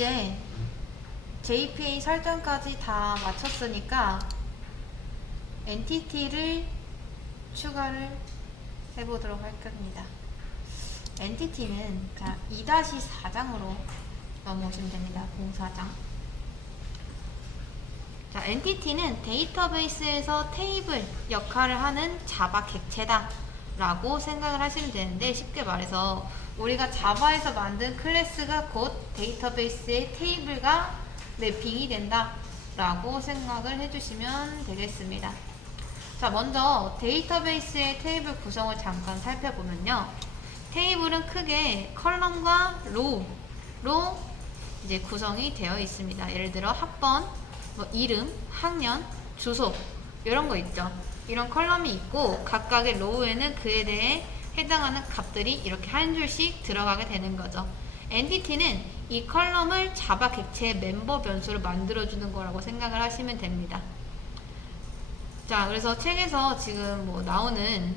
이제 JPA 설정까지 다 마쳤으니까 엔티티를 추가를 해보도록 할 겁니다. 엔티티는 2-4장으로 넘어오시면 됩니다. 04장. 자, 엔티티는 데이터베이스에서 테이블 역할을 하는 자바 객체다 라고 생각을 하시면 되는데, 쉽게 말해서 우리가 자바에서 만든 클래스가 곧 데이터베이스의 테이블과 매핑이 된다 라고 생각을 해주시면 되겠습니다. 자, 먼저 데이터베이스의 테이블 구성을 잠깐 살펴보면요, 테이블은 크게 컬럼과 로우로 이제 구성이 되어 있습니다. 예를 들어 학번, 이름, 학년, 주소 이런 거 있죠. 이런 컬럼이 있고 각각의 로우에는 그에 대해 해당하는 값들이 이렇게 한 줄씩 들어가게 되는 거죠. 엔티티는 이 컬럼을 자바 객체의 멤버 변수로 만들어주는 거라고 생각을 하시면 됩니다. 자, 그래서 책에서 지금 나오는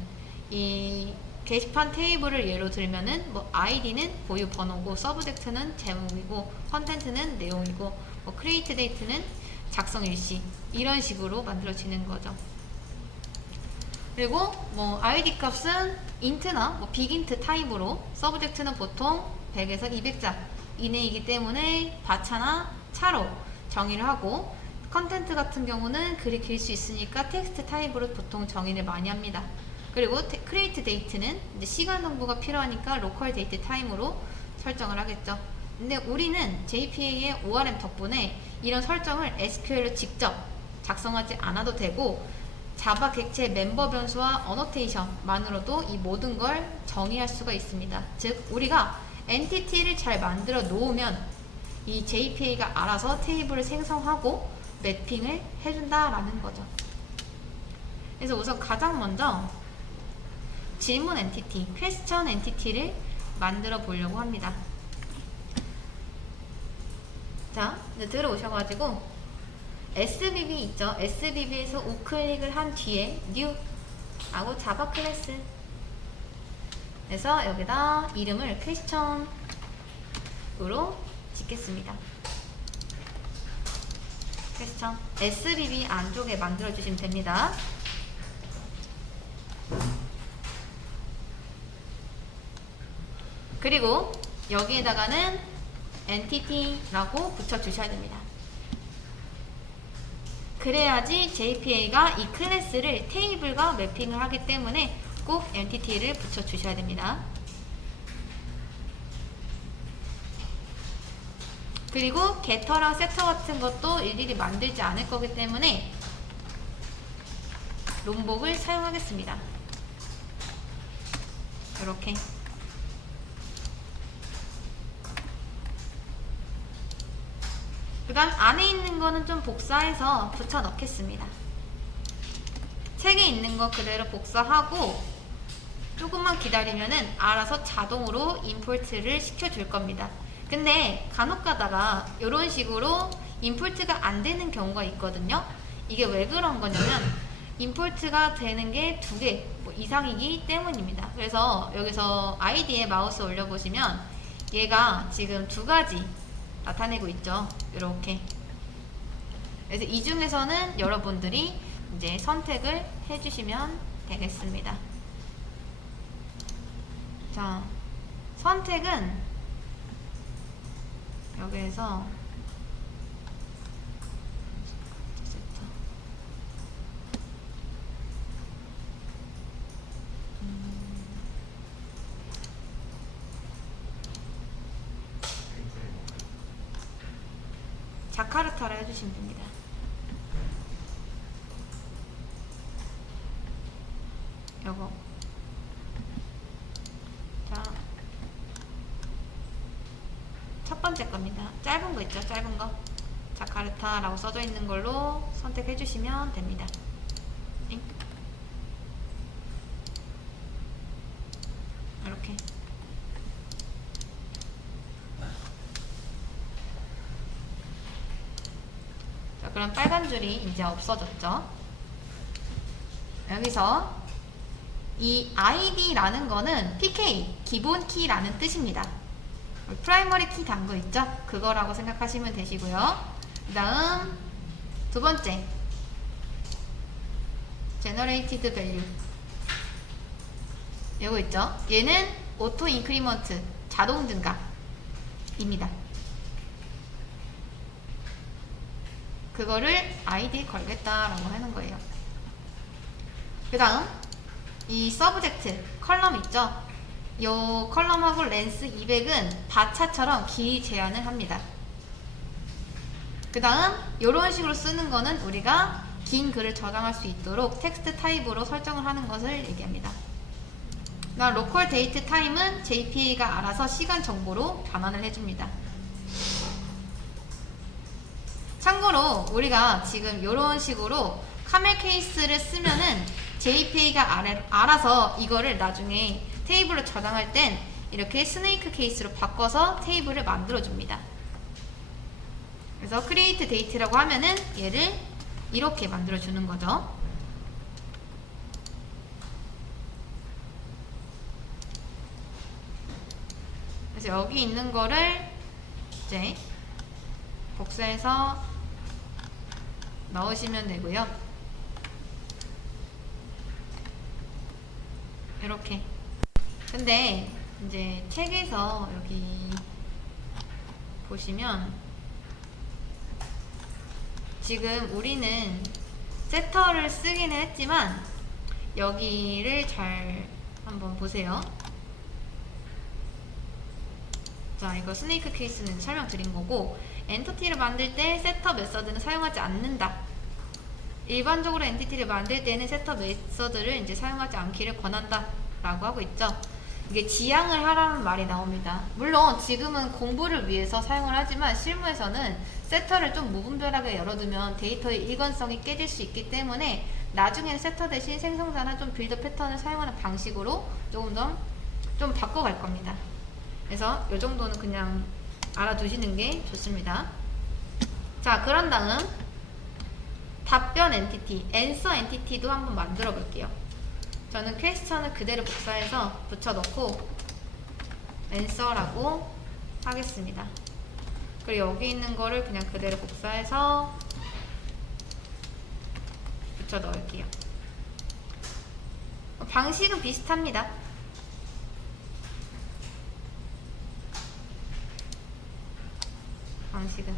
이 게시판 테이블을 예로 들면은 아이디는 보유 번호고, 서브젝트는 제목이고, 컨텐츠는 내용이고, 크리에이트 데이트는 작성 일시, 이런 식으로 만들어지는 거죠. 그리고 아이디 값은 인트나 빅인트 타입으로, 서브젝트는 보통 100에서 200자 이내이기 때문에 바차나 차로 정의를 하고, 컨텐트 같은 경우는 글이 길 수 있으니까 텍스트 타입으로 보통 정의를 많이 합니다. 그리고 크리에이트 데이트는 이제 시간 정보가 필요하니까 로컬 데이트 타임으로 설정을 하겠죠. 근데 우리는 JPA의 ORM 덕분에 이런 설정을 SQL로 직접 작성하지 않아도 되고, 자바 객체의 멤버 변수와 어노테이션만으로도 이 모든 걸 정의할 수가 있습니다. 즉, 우리가 엔티티를 잘 만들어 놓으면 이 JPA가 알아서 테이블을 생성하고 매핑을 해준다라는 거죠. 그래서 우선 가장 먼저 질문 엔티티, 퀘스천 엔티티를 만들어 보려고 합니다. 자, 이제 들어오셔가지고 SBB 있죠? SBB에서 우클릭을 한 뒤에 new 하고 자바 클래스 그래서 여기다 이름을 퀘스천으로 짓겠습니다. 퀘스천 SBB 안쪽에 만들어 주시면 됩니다. 그리고 여기에다가는 entity라고 붙여주셔야 됩니다. 그래야지 JPA가 이 클래스를 테이블과 매핑을 하기 때문에 꼭 entity를 붙여주셔야 됩니다. 그리고 getter랑 setter 같은 것도 일일이 만들지 않을 거기 때문에 롬복을 사용하겠습니다. 이렇게. 그 다음 안에 있는 거는 좀 복사해서 붙여 넣겠습니다. 책에 있는 거 그대로 복사하고 조금만 기다리면은 알아서 자동으로 임포트를 시켜줄 겁니다. 근데 간혹 가다가 이런 식으로 임포트가 안 되는 경우가 있거든요. 이게 왜 그런 거냐면 임포트가 되는 게 2개 이상이기 때문입니다. 그래서 여기서 아이디에 마우스 올려보시면 얘가 지금 2가지 나타내고 있죠. 이렇게. 그래서 이 중에서는 여러분들이 이제 선택을 해주시면 되겠습니다. 자, 선택은 여기에서 자카르타를 해주시면 됩니다. 요거. 자, 첫 번째 겁니다. 짧은 거 있죠? 짧은 거. 자카르타라고 써져 있는 걸로 선택해 주시면 됩니다. 이렇게. 자, 그럼 빨간 줄이 이제 없어졌죠? 여기서 이 id라는 거는 PK, 기본 키라는 뜻입니다. 프라이머리 키 단 거 있죠? 그거라고 생각하시면 되시고요. 그 다음 두 번째 generated value 이거 있죠? 얘는 auto increment 자동 증가입니다. 그거를 id에 걸겠다라고 하는 거예요. 그 다음 이 subject 컬럼 있죠? 요 컬럼하고 렌스 200은 바차처럼 길이 제한을 합니다. 그 다음 이런 식으로 쓰는 거는 우리가 긴 글을 저장할 수 있도록 텍스트 타입으로 설정을 하는 것을 얘기합니다. 나 로컬 데이트 타임은 JPA가 알아서 시간 정보로 변환을 해줍니다. 참고로 우리가 지금 이런 식으로 카멜 케이스를 쓰면은 JPA가 알아서 이거를 나중에 테이블로 저장할 땐 이렇게 스네이크 케이스로 바꿔서 테이블을 만들어 줍니다. 그래서 create date라고 하면은 얘를 이렇게 만들어 주는 거죠. 그래서 여기 있는 거를 이제 복사해서 넣으시면 되고요. 이렇게. 근데 이제 책에서 여기 보시면 지금 우리는 세터를 쓰기는 했지만 여기를 잘 한번 보세요. 자, 이거 스네이크 케이스는 설명드린 거고, 엔티티를 만들 때 세터 메서드는 사용하지 않는다. 일반적으로 엔티티를 만들 때는 세터 메서드를 이제 사용하지 않기를 권한다 라고 하고 있죠. 이게 지향을 하라는 말이 나옵니다. 물론 지금은 공부를 위해서 사용을 하지만 실무에서는 세터를 좀 무분별하게 열어두면 데이터의 일관성이 깨질 수 있기 때문에 나중에는 세터 대신 생성자나 좀 빌드 패턴을 사용하는 방식으로 조금 더 좀 바꿔갈 겁니다. 그래서 이 정도는 그냥 알아두시는 게 좋습니다. 자, 그런 다음 답변 엔티티, 앤서 엔티티도 한번 만들어 볼게요. 저는 퀘스천을 그대로 복사해서 붙여넣고 앤서라고 하겠습니다. 그리고 여기 있는 거를 그냥 그대로 복사해서 붙여넣을게요. 방식은 비슷합니다. 방식은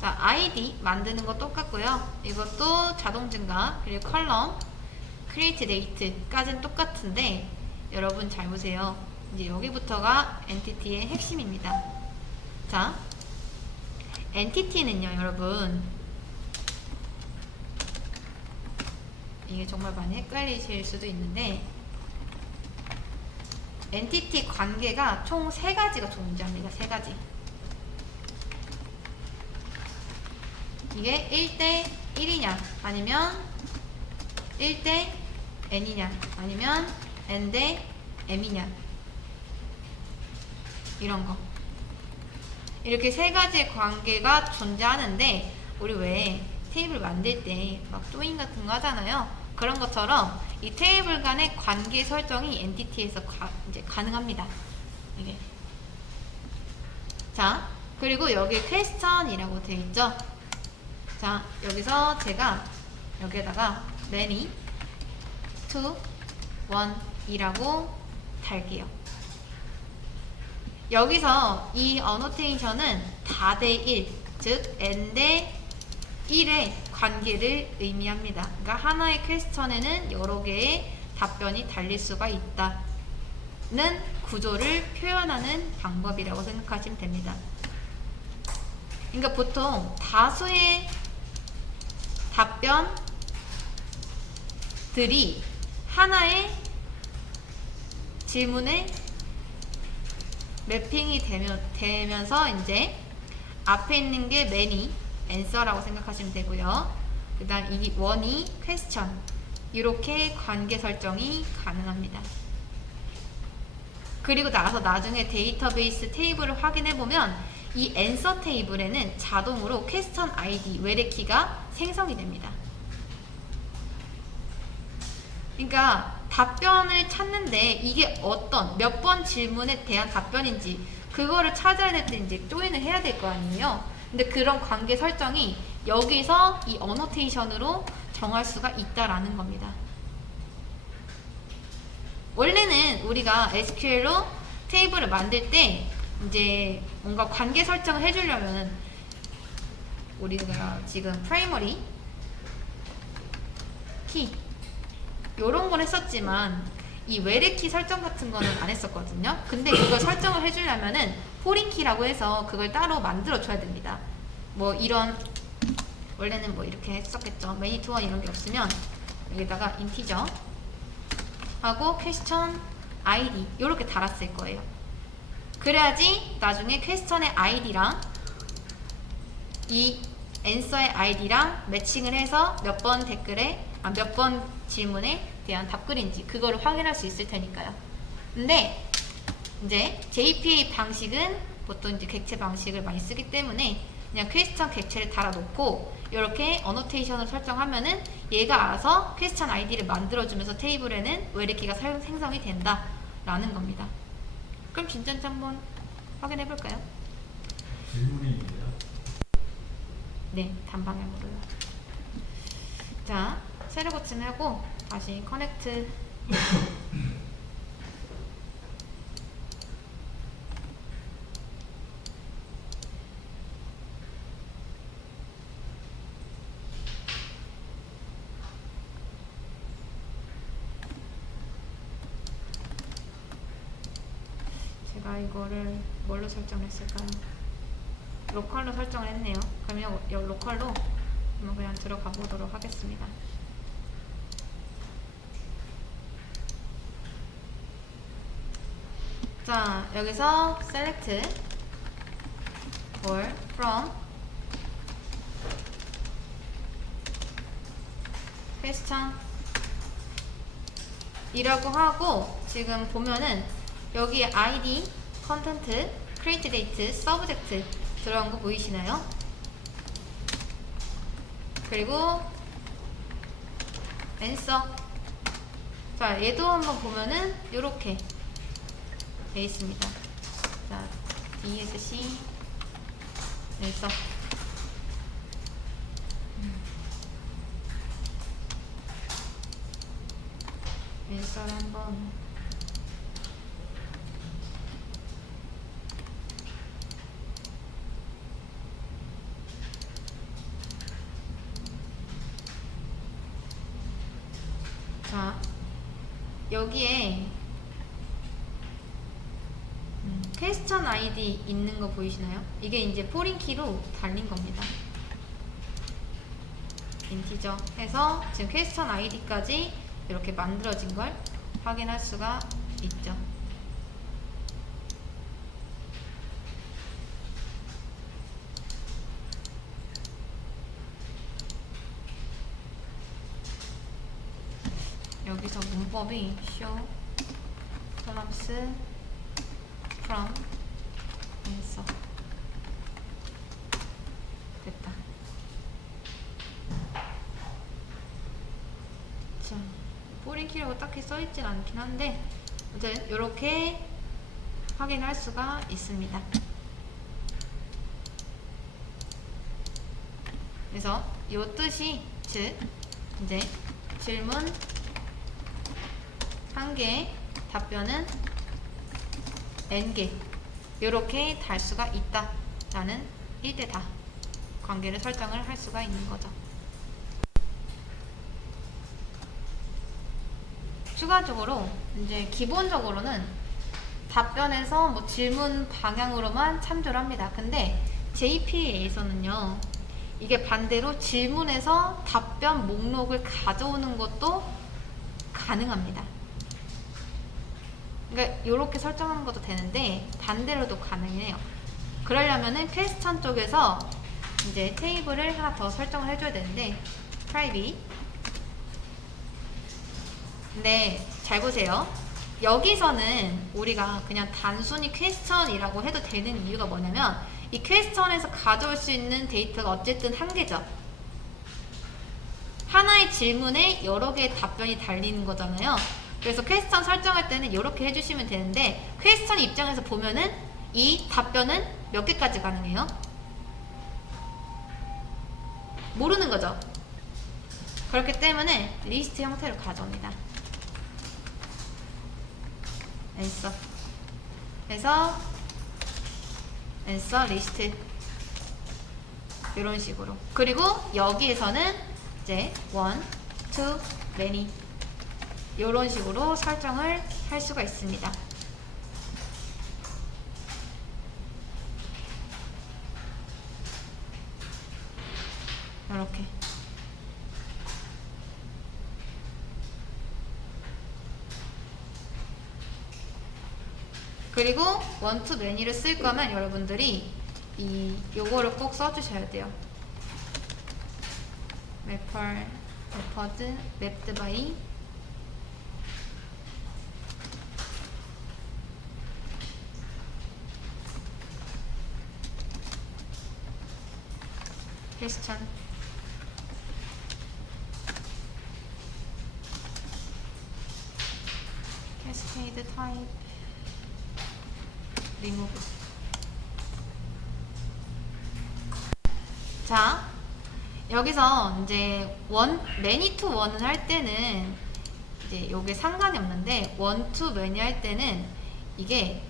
자, ID 만드는 거 똑같고요. 이것도 자동 증가, 그리고 컬럼, create date까지는 똑같은데 여러분 잘 보세요. 이제 여기부터가 엔티티의 핵심입니다. 자, 엔티티는요, 여러분 이게 정말 많이 헷갈리실 수도 있는데 엔티티 관계가 총 3가지가 존재합니다. 3가지. 이게 1대 1이냐 아니면 1대 n이냐 아니면 n대 m이냐 이런 거. 이렇게 3가지의 관계가 존재하는데 우리 왜 테이블 만들 때 막 조인 같은 거 하잖아요. 그런 것처럼 이 테이블 간의 관계 설정이 엔티티에서 이제 가능합니다. 이게. 자, 그리고 여기 퀘스천이라고 되어 있죠. 자, 여기서 제가 여기에다가 many, to, one 이라고 달게요. 여기서 이 어노테이션은 다 대 1, 즉 n 대 1의 관계를 의미합니다. 그러니까 하나의 퀘스천에는 여러 개의 답변이 달릴 수가 있다는 구조를 표현하는 방법이라고 생각하시면 됩니다. 그러니까 보통 다수의 답변들이 하나의 질문에 맵핑이 되면서 이제 앞에 있는 게 many, answer라고 생각하시면 되고요. 그 다음 이 one이 question, 이렇게 관계 설정이 가능합니다. 그리고 나서 나중에 데이터베이스 테이블을 확인해 보면 이 answer 테이블에는 자동으로 퀘스천 ID 외래키가 생성이 됩니다. 그러니까 답변을 찾는데 이게 어떤 몇 번 질문에 대한 답변인지 그거를 찾아야 될 때 이제 조인을 해야 될 거 아니에요. 근데 그런 관계 설정이 여기서 이 어노테이션으로 정할 수가 있다라는 겁니다. 원래는 우리가 SQL로 테이블을 만들 때 이제 뭔가 관계 설정을 해주려면 우리가 지금 프라이머리 키 요런 걸 했었지만 이 외래키 설정 같은 거는 안 했었거든요. 근데 그걸 설정을 해주려면은 포린 키라고 해서 그걸 따로 만들어 줘야 됩니다. 뭐 이런 원래는 뭐 이렇게 했었겠죠. 매니 투원 이런 게 없으면 여기다가 인티저 하고 퀘스천 아이디 요렇게 달았을 거예요. 그래야지 나중에 퀘스천의 아이디랑 이 앤서의 아이디랑 매칭을 해서 몇 번 댓글에 몇 번 질문에 대한 답글인지 그거를 확인할 수 있을 테니까요. 근데 이제 JPA 방식은 보통 이제 객체 방식을 많이 쓰기 때문에 그냥 퀘스천 객체를 달아놓고 이렇게 어노테이션을 설정하면은 얘가 알아서 퀘스천 아이디를 만들어주면서 테이블에는 외래키가 생성이 된다라는 겁니다. 그럼 진짜인지 한번 확인해볼까요? 질문이 있네요. 네, 단방향으로요. 자, 세로 고침하고 다시 커넥트. 제가 이거를 뭘로 설정했을까요? 로컬로 설정을 했네요. 그러면 이 로컬로 한번 그냥 들어가 보도록 하겠습니다. 자, 여기서 select or from question 이라고 하고 지금 보면은 여기 id, content, create date, subject 들어간 거 보이시나요? 그리고 answer. 자, 얘도 한번 보면은 요렇게 돼 있습니다. 자, DSC answer. answer를 한번 자, 여기에 퀘스천 아이디 있는 거 보이시나요? 이게 이제 포린 키로 달린 겁니다. 인티저 해서 지금 퀘스천 아이디까지 이렇게 만들어진 걸 확인할 수가 있죠. 여기서 문법이 show columns from answer 됐다. 자, 포린 키라고 딱히 써있진 않긴 한데 어쨌든 이렇게 확인할 수가 있습니다. 그래서 이 뜻이 즉 이제 질문 한 개, 답변은 n개 이렇게 달 수가 있다 라는 1대 다 관계를 설정을 할 수가 있는 거죠. 추가적으로 이제 기본적으로는 답변에서 뭐 질문 방향으로만 참조를 합니다. 근데 JPA에서는요 이게 반대로 질문에서 답변 목록을 가져오는 것도 가능합니다. 그러니까 이렇게 설정하는 것도 되는데 반대로도 가능해요. 그러려면은 퀘스천 쪽에서 이제 테이블을 하나 더 설정을 해줘야 되는데 private. 근데 잘 보세요. 여기서는 우리가 그냥 단순히 퀘스천이라고 해도 되는 이유가 뭐냐면 이 퀘스천에서 가져올 수 있는 데이터가 어쨌든 한 개죠. 하나의 질문에 여러 개의 답변이 달리는 거잖아요. 그래서 퀘스천 설정할 때는 이렇게 해주시면 되는데, 퀘스천 입장에서 보면은 이 답변은 몇 개까지 가능해요? 모르는 거죠. 그렇기 때문에 리스트 형태로 가져옵니다. answer. 그래서 answer 리스트 이런 식으로. 그리고 여기에서는 이제 one, two, many 이런 식으로 설정을 할 수가 있습니다. 이렇게. 그리고 one to many를 쓸 거면 여러분들이 요거를 꼭 써주셔야 돼요. method mapped by question. cascade type remove. 자, 여기서 이제 many to one을 할 때는 이제 요게 상관이 없는데 one to many 할 때는 이게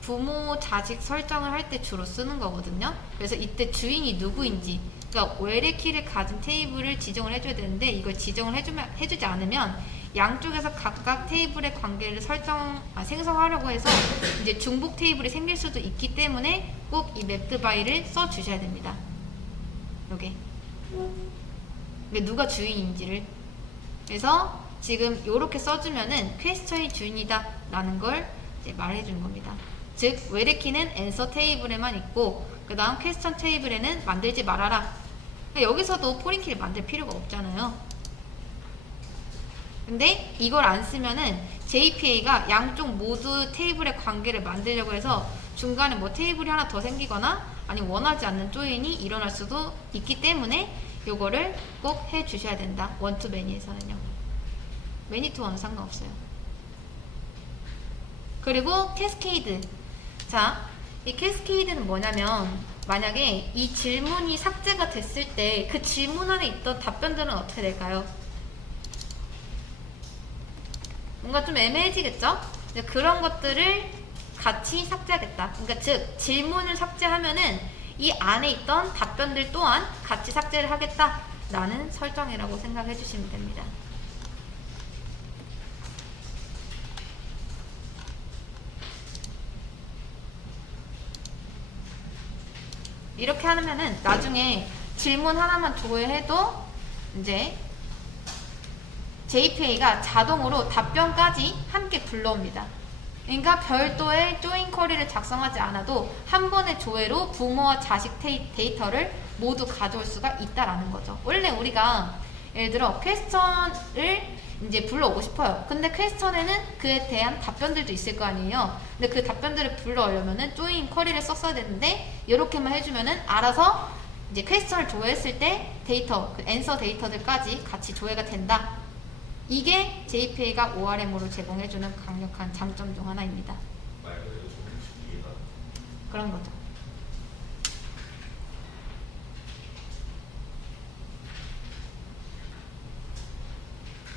부모 자식 설정을 할 때 주로 쓰는 거거든요. 그래서 이때 주인이 누구인지, 그러니까 외래 키를 가진 테이블을 지정을 해줘야 되는데, 이걸 지정을 해주지 않으면 양쪽에서 각각 테이블의 관계를 생성하려고 해서 이제 중복 테이블이 생길 수도 있기 때문에 꼭 이 mapped by를 써 주셔야 됩니다. 요게 누가 주인인지를. 그래서 지금 요렇게 써주면은 퀘스천이 주인이다 라는 걸 이제 말해주는 겁니다. 즉 외래 키는 answer 테이블에만 있고 그 다음 퀘스천 테이블에는 만들지 말아라. 여기서도 포린 키를 만들 필요가 없잖아요. 근데 이걸 안 쓰면은 JPA가 양쪽 모두 테이블의 관계를 만들려고 해서 중간에 뭐 테이블이 하나 더 생기거나 아니면 원하지 않는 조인이 일어날 수도 있기 때문에 요거를 꼭 해주셔야 된다. one to many에서는요. many to one은 상관없어요. 그리고 캐스케이드. 자, 이 캐스케이드는 뭐냐면 만약에 이 질문이 삭제가 됐을 때 그 질문 안에 있던 답변들은 어떻게 될까요? 뭔가 좀 애매해지겠죠? 그런 것들을 같이 삭제하겠다. 그러니까 즉 질문을 삭제하면은 이 안에 있던 답변들 또한 같이 삭제를 하겠다라는 설정이라고 생각해 주시면 됩니다. 이렇게 하면은 나중에 질문 하나만 조회해도 이제 JPA가 자동으로 답변까지 함께 불러옵니다. 그러니까 별도의 조인 쿼리를 작성하지 않아도 한 번의 조회로 부모와 자식 데이터를 모두 가져올 수가 있다라는 거죠. 원래 우리가 예를 들어 퀘스천을 이제 불러오고 싶어요. 근데 퀘스천에는 그에 대한 답변들도 있을 거 아니에요. 근데 그 답변들을 불러오려면은 조인 쿼리를 썼어야 되는데 이렇게만 해주면은 알아서 이제 퀘스천을 조회했을 때 데이터, 그 앤서 데이터들까지 같이 조회가 된다. 이게 JPA가 ORM으로 제공해주는 강력한 장점 중 하나입니다. 말 그대로 정식이가 그런 거죠.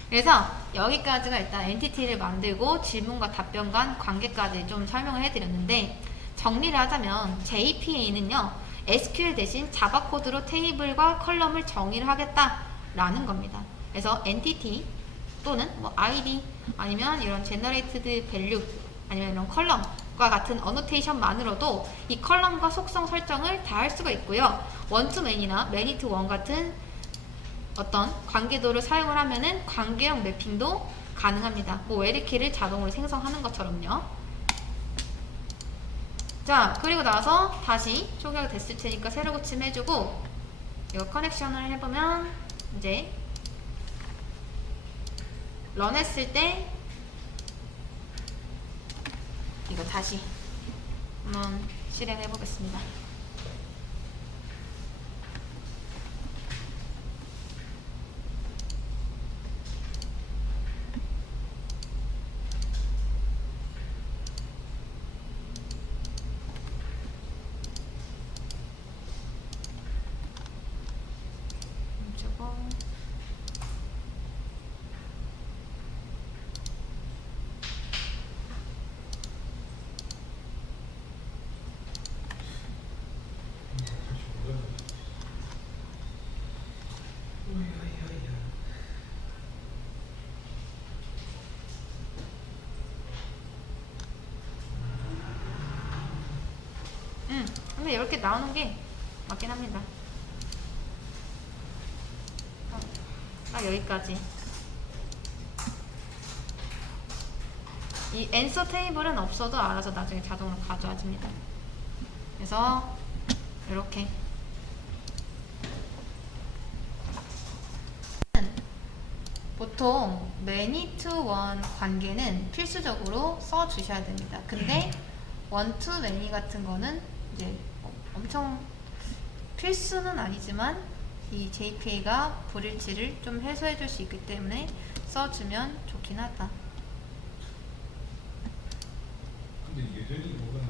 그래서 여기까지가 일단 엔티티를 만들고 질문과 답변 간 관계까지 좀 설명을 해드렸는데, 정리를 하자면 JPA는요 SQL 대신 자바 코드로 테이블과 컬럼을 정의를 하겠다라는 겁니다. 그래서 엔티티 또는 뭐 ID 아니면 이런 generated value 아니면 이런 컬럼과 같은 어노테이션만으로도 이 컬럼과 속성 설정을 다 할 수가 있고요. one to many나 many to one 같은 어떤 관계도를 사용을 하면은 관계형 매핑도 가능합니다. 뭐 외래키를 자동으로 생성하는 것처럼요. 자, 그리고 나서 다시 초기화가 됐을 테니까 새로 고침해주고 이거 커넥션을 해보면 이제 런 했을 때 이거 다시 한번 실행해 보겠습니다. 근데 이렇게 나오는 게 맞긴 합니다. 딱 여기까지. 이 앤서 테이블은 없어도 알아서 나중에 자동으로 가져와집니다. 그래서 이렇게 보통 many to one 관계는 필수적으로 써 주셔야 됩니다. 근데 one to many 같은 거는 이제 엄청 필수는 아니지만 이 JPA가 불일치를 좀 해소해 줄 수 있기 때문에 써주면 좋긴 하다. 근데 예전이 뭐가